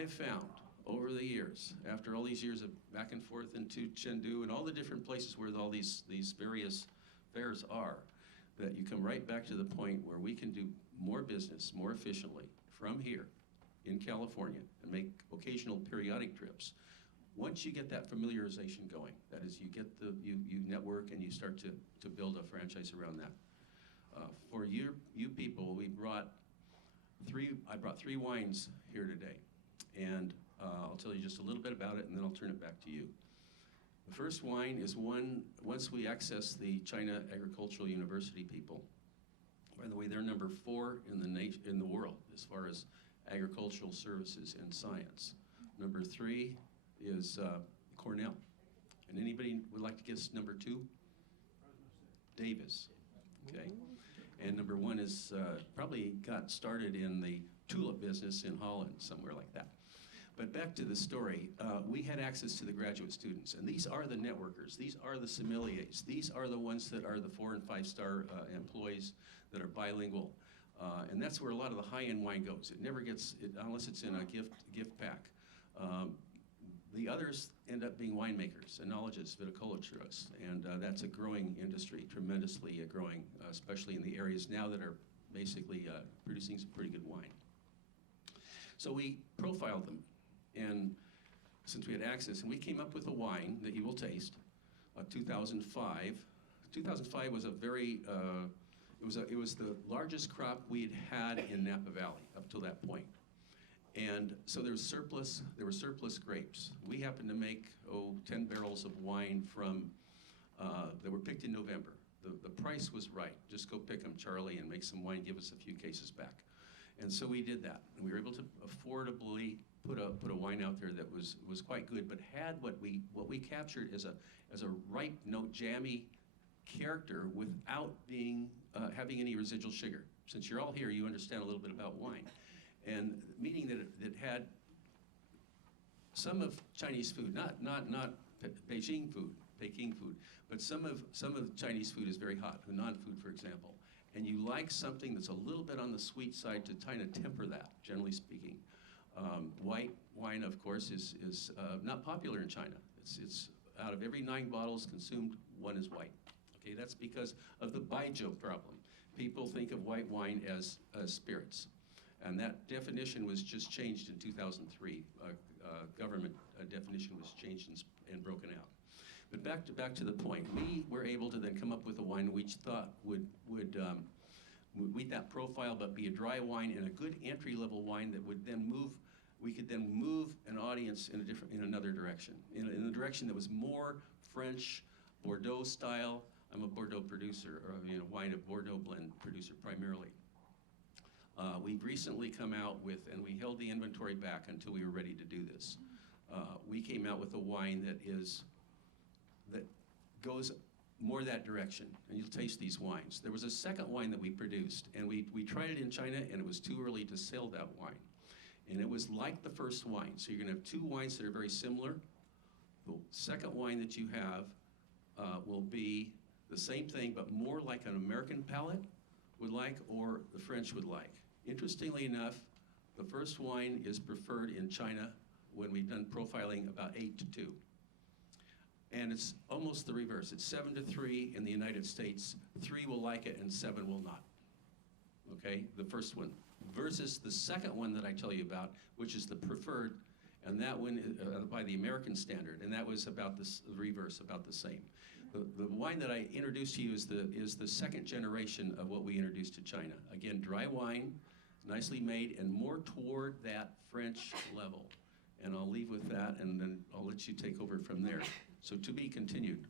I've found over the years, after all these years of back and forth into Chengdu and all the different places where all these various fairs are, that you come right back to the point where we can do more business more efficiently from here in California and make occasional periodic trips. Once you get that familiarization going, that is, you network and you start to build a franchise around that. For you people, I brought 3 wines here today, and I'll tell you just a little bit about it, and then I'll turn it back to you. The first wine is one, once we access the China Agricultural University people. By the way, they're number 4 in the world as far as agricultural services and science. Number 3 is Cornell. And anybody would like to guess number 2? Davis. Okay. And number 1 is probably got started in the tulip business in Holland, somewhere like that. But back to the story, we had access to the graduate students, and these are the networkers, these are the sommeliers, these are the ones that are the 4- and 5-star employees that are bilingual. And that's where a lot of the high-end wine goes. It never gets, unless it's in a gift pack. The others end up being winemakers, enologists, viticulturists, and that's a growing industry, tremendously growing, especially in the areas now that are basically producing some pretty good wine. So we profiled them, and since we had access, and we came up with a wine that you will taste, 2005. 2005 was a very, it was the largest crop we'd had in Napa Valley up till that point. And so there were surplus grapes. We happened to make, 10 barrels of wine from, that were picked in November. The price was right. Just go pick them, Charlie, and make some wine, give us a few cases back. And so we did that. And we were able to affordably put a wine out there that was quite good, but had what we captured as a ripe note, jammy character without being, having any residual sugar. Since you're all here, you understand a little bit about wine. And meaning that it had some of Chinese food, not Beijing food, Peking food, but some of Chinese food is very hot, Hunan food, for example. And you like something that's a little bit on the sweet side to kind of temper that, generally speaking. White wine, of course, is not popular in China. It's out of every 9 bottles consumed, 1 is white. Okay, that's because of the baijiu problem. People think of white wine as spirits. And that definition was just changed in 2003. Government definition was changed and broken out. But back to the point, we were able to then come up with a wine we thought would meet that profile, but be a dry wine and a good entry-level wine that would then move. We could then move an audience in another direction, in a direction that was more French, Bordeaux style. I'm a Bordeaux producer, or wine of Bordeaux blend producer primarily. We've recently come out with, and we held the inventory back until we were ready to do this. We came out with a wine that goes more that direction, and you'll taste these wines. There was a second wine that we produced, and we tried it in China, and it was too early to sell that wine. And it was like the first wine. So you're gonna have 2 wines that are very similar. The second wine that you have will be the same thing, but more like an American palate would like, or the French would like. Interestingly enough, the first wine is preferred in China when we've done profiling about 8-2. And it's almost the reverse. It's 7-3 in the United States. 3 will like it and 7 will not. Okay, the first one. Versus the second one that I tell you about, which is the preferred, and that one by the American standard, and that was about the reverse, about the same. The wine that I introduced to you is the second generation of what we introduced to China. Again, dry wine, nicely made, and more toward that French level. And I'll leave with that, and then I'll let you take over from there. So to be continued.